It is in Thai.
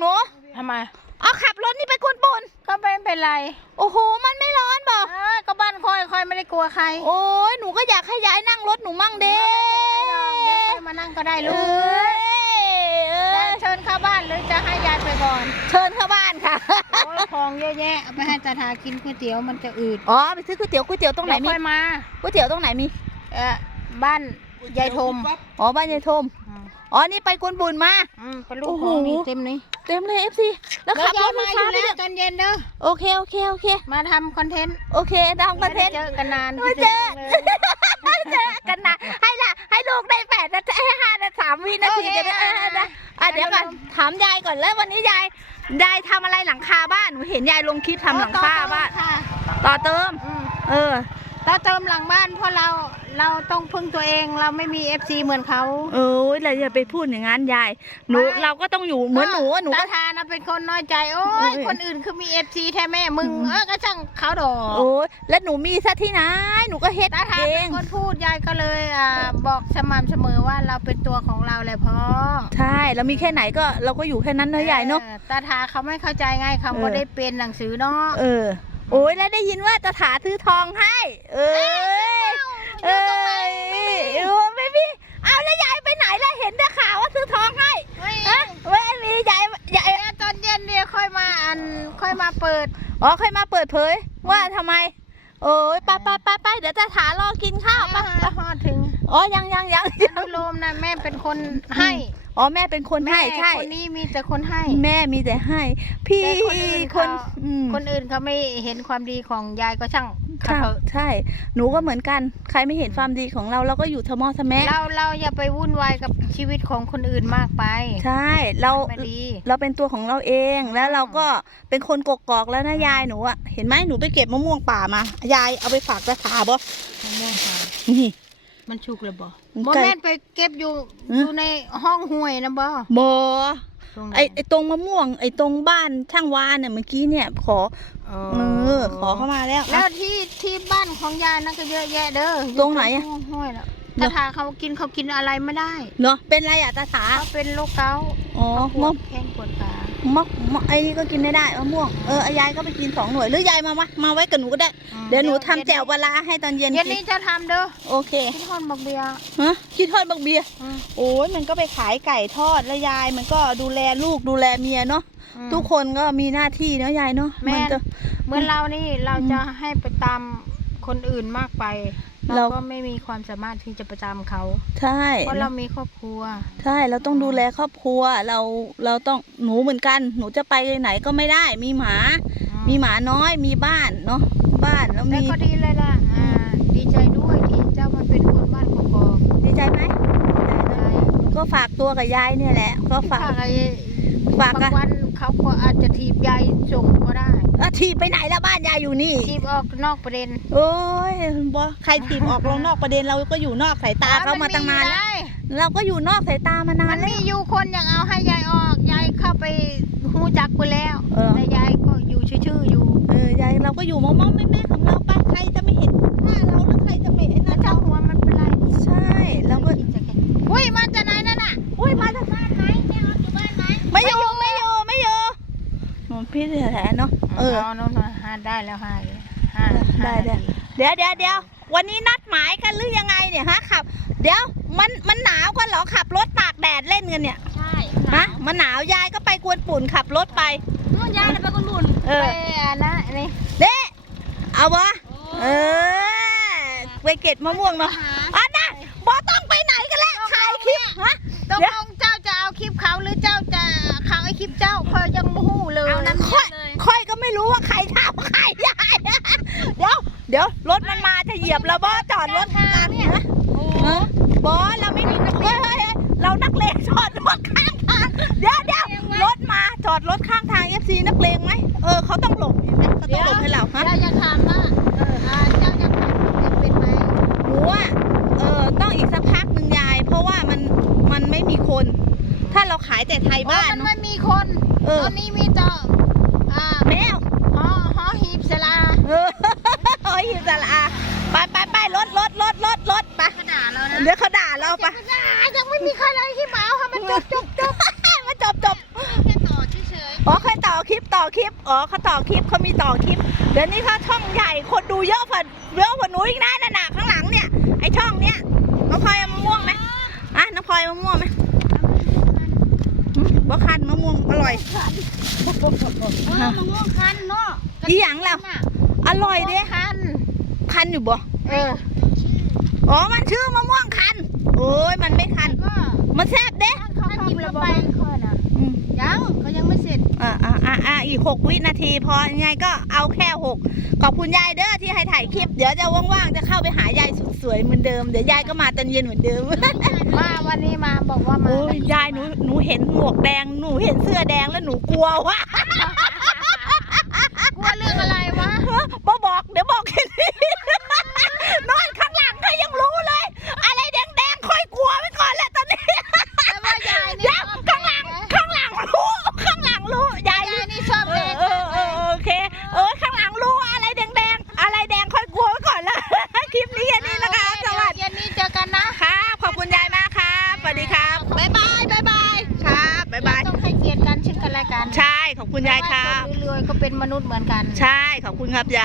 หนูทำไมเอาขับรถนี่ไปกวนปูนก็ไม่เป็นไร โอ้โห มันไม่ร้อนบ่เอ้ยก็บ้านคอยคอยไม่ได้กลัวใคร โอ้ยหนูก็อยากให้ยายนั่งรถหนูมั่งเด้เดี๋ยวค่อยมานั่งก็ได้เอลูก้ยเอ้จะยเชิญเข้าบ้านหรือจะให้ยายไปก่อน เชิญเข้าบ้านค่ะโอ้ยของเยอะแยะเอาไปให้ตาทากินก๋วยเตี๋ยวมันจะอืด อ๋อไปซื้อก๋วยเตี๋ยวก๋วยเตี๋ยวตรงไหนมีเดี๋ยวค่อยมาก๋วยเตี๋ยวตรงไหนมีเออบ้านยายทม อ๋อบ้านยายทม อืมอ๋อ นี่ไปกวนบุญมา อืมเป็นลูกโอ้ขโหองนี่เต็มนี้เต็มเลยเอฟซีแล้วขับรถไฟยายฟ้ามาไปอยู่เนี่แล้ยวตอนเย็นเด้อโอเค โอเค โอเค มาทำคอนเทนต์โอเคทำคอนเทนต์ไม่ได้เจอกันนานไม่เจอให้เจอกันนะ ให้ละให้ลูกได้แปดนาทีให้ห้านาทีสามวินาทีจะได้เออได้อะเดี๋ยวก่อนถามยายก่อนแล้ววันนี้ยายยายทำอะไรหลังคาบ้านหนูเห็นยายลงคลิปทำหลังคาบ้านค่ะต่อเติม อืมเออ เราเติมหลังบ้านเพราะเราเราต้องพึ่งตัวเองเราไม่มีเอฟซีเหมือนเขาเออเราอย่าไปพูดอย่างนั้นยายหนูไม่เราก็ต้องอยู่เหมือนหนูอะหนูตาก็ทานะเป็นคนน้อยใจ โอ้โอ้ยยคนอื่นคือมีเอฟซีแท้แม่มึงเออก็ช่างเขาดอกโอ้ยแล้วหนูมีซะที่ไหนหนูก็เฮ็ดตาทาเอเป็งนคนพูดยายก็เลยอ่าบอกสม่ำเสมอว่าเราเป็นตัวของเราแหละพ่อใช่เรามีแค่ไหนก็เราก็อยู่แค่นั้นเนาะยายเนาะ ออตาทาเขาไม่เข้าใจไงเขาเออ ไม่ได้เป็นหนังสือเนาะเออ โอ้ยแล้วได้ยินว่าตาถาซื้อทองให้ เอ้ยเอ้ยเออไม่มีเอาแล้วยายไปไหนล่ะเห็นแต่ข่าวว่าซื้อทองให้เฮ้ยฮะไม่มียายยายเดี๋ยวตอนเย็นเดี๋ยวค่อยมาอันค่อยมาเปิดอ๋อใครมาเปิดเผย ว่าทำไม โอ้ยไปไปไปไปเดี๋ยวตาถารอกินข้าวไปไปพอถึงอ๋อยังยังยังอนุโลมนะแม่เป็นคนให้ อ๋อแม่เป็นคนให้แม่ใช่คนนี้มีแต่คนให้ แม่มีแต่ให้ พี่แต่คนอื่นคนเขาอืมคนอื่นเขาไม่เห็นความดีของยายก็ช่างเขาใช่เถอะใช่ หนูก็เหมือนกัน ใครไม่เห็นความดีของเราเราก็อยู่ทะมอทะแมะเราเราอย่าไปวุ่นวายกับชีวิตของคนอื่นมากไปใช่เราไม่ดี เราเป็นตัวของเราเองแล้วเราก็เป็นคนกกอกแล้วนะยายหนูอะเห็นไหมหนูไปเก็บมะม่วงป่ามายายเอาไปฝากตาถาบ่มะม่วงค่ะนี่ มันชุกเลยบ่มันบ่ใกล้แม่นไปเก็บอยู่ฮะอยู่ในห้องห้วยนะบ่บอตรงหนไอไอตรงมะม่วง ไอตรงบ้านช่างวานเนี่ยเมื่อกี้เนี่ยขออ๋อเออขอเข้ามาแล้ว แล้วอะที่ที่บ้านของยายนั่นก็เยอะแยะเด้อตรงไหนอะยู่ห้วยแล้วเหรแต่อถ้าเขากินเขากินอะไรไม่ได้เนาะเป็นไรอะตาถาเขาเป็นโรคเกาต์อ๋อเขาปมะวดแข้งปวดขา มะมะไอนี่ก็กินไม่ได้มะม่วงเออไอยายก็ไปกินสองหน่วย หรือยายมามามาไว้กับหนูก็ได้อืมเดี๋ยวหนูทำแจ่วปลาร้าให้ตอนเย็นเย็นกินนี้จะทำเด้อโอเคที่ทอนบักเบียร์ ฮะคิดทอดบักเบียร์อืม โอ้ยมันก็ไปขายไก่ทอดแล้วยายมันก็ดูแลลูกดูแลเมียเนาะอืม ทุกคนก็มีหน้าที่เนาะยายเนาะแม่มันจะ เหมือนเรานี่เราจะให้ไปตาม คนอื่นมากไป เราเราก็ไม่มีความสามารถที่จะประจำเขา ใช่เพราะเรามีครอบครัว ใช่เราต้องดูแลครอบครัวเราเราต้องหนูเหมือนกัน หนูจะไปไหนก็ไม่ได้ มีหมา มีหมาน้อยมีบ้านเนาะบ้านแล้วแต่มีก็ดีเลยล่ะ อ่า ดีใจด้วยที่เจ้ามาเป็นคนบ้านกอกดีใจไหมๆได้หนูก็ฝากตัวกับยายเนี่ยแหละก็ฝากฝากไอ้ฝากบากันงวัน เขาก็อาจจะถีบยายส่งก็ได้อะถีบไปไหนแล้วบ้านยายอยู่นี่ ถีบออกนอกประเด็นโอ้ยบอใครถีบออกลงนอกประเด็นเราก็อยู่นอกสายตาเขามาตั้งนานแล้วได้เราก็อยู่นอกสายตามานานมันแล้วมีอยู่คนอยากเอาให้ยายออกยายเข้าไปหูจักไปแล้ว เออแต่ยายก็อยู่ชื่อๆอยู่ เออยายเราก็อยู่มองมองแม่แม่ ออเอาโน่นๆห้าได้แล้วห้าเลยห้าได้ห้าได้นาทีเดี๋ยวเดี๋ยวเดี๋ยววันนี้นัดหมายกันหรือยังไงเนี่ยฮะขับ เดี๋ยวมันมันหนาวกันเหรอขับรถตากแดดเล่นกันเนี่ยใช่ฮะมันหนาวยายก็ไปกวนปุ่นขับรถไปนู่นยายน่ะไปคนบุญเออไปอะนะนี่เด้เอาวะเออไปเก็บมะม่วงเนาะอะนะบอต้องไปไหนกันแล้วถ่ายคลิปฮะตกลงเจ้าจะเอาคลิปเขาหรือเจ้าจะเขาไอ้คลิปเจ้าคอยยังบ่ฮู้เลย เอาน้ำค่อยค่อยก็ไม่รู้ว่าใครทำใครยายเดี๋ยวเดี๋ยวรถมันมาจะเหยียบแล้วบอจอดรถกันนะเออบอสเราไม่มีนักเลงเฮ้ยเฮ้ยเรานักเลงจอดรถข้างทางเดี๋ยวเดี๋ยวรถมาจอดรถข้างทางเอฟซีนักเลงไหมเออเขาต้องหลบเห็นไหมเขาต้องหลบให้เราฮะเจ้าจะถามว่าเอออ่าเจ้าจะจะเป็นไหมหนูว่าเออต้องอีกสักพักหนึ่งยาย เพราะว่ามันมันไม่มีคน ถ้าเราขายแต่ไทยบ้านมันเนอะไม่มีคนเออตอนนี้มีแต่อ่าแมวหอหอหีบสลาเออโอ้ ยหิวสาระไปไปไปรถรถรถรถรถไปขนาดแล้วนะเดี๋ยวเขาด่าเราไปจะยังไม่มีใครเลยที่มาเอาให้มันจบจบจบมาจบจบแค่ต่อเฉอ๋อเคยต่อคลิปต่อคลิปอ๋อเขาต่อคลิปเขามีต่อคลิป เดี๋ยวนี้เขาช่องใหญ่คนดูเยอะกว่าเยอะกว่าหนูอีกนะนั่นน่ะข้างหลังเนี่ยไอช่องเนี้ยน้องพลอยเอามะม่วงไหมอะน้องพลอยเอามะม่วงไหมหืมบ่คันมะม่วงอร่อยเออมะม่วงคันเนาะอีหยังล่ะน่ะ อร่อยเด้คัน คันอยู่บ่ เออ อ๋อ มันชื่อมะม่วงคัน โอ้ย มันไม่คันก็มันแซ่บเด้เขากินแล้วไปค่อยน่ะอืมยังเขายังไม่เสร็จอ่าอ่าอ่าอ่าอีกหกวินาที พอยังไงก็เอาแค่หกขอบคุณยายเด้อที่ให้ถ่ายคลิป เดี๋ยวจะว่างๆจะเข้าไปหายายสุดสวยเหมือนเดิม เดี๋ยวยายก็มาตอนเย็นเหมือนเดิม มาวันนี้มาบอกว่ามา โอ้ยยายหนูหนูเห็นหมวกแดง หนูเห็นเสื้อแดงแล้วหนูกลัวว่ะ มนุษย์เหมือนกัน ใช่ขอบคุณครับยาย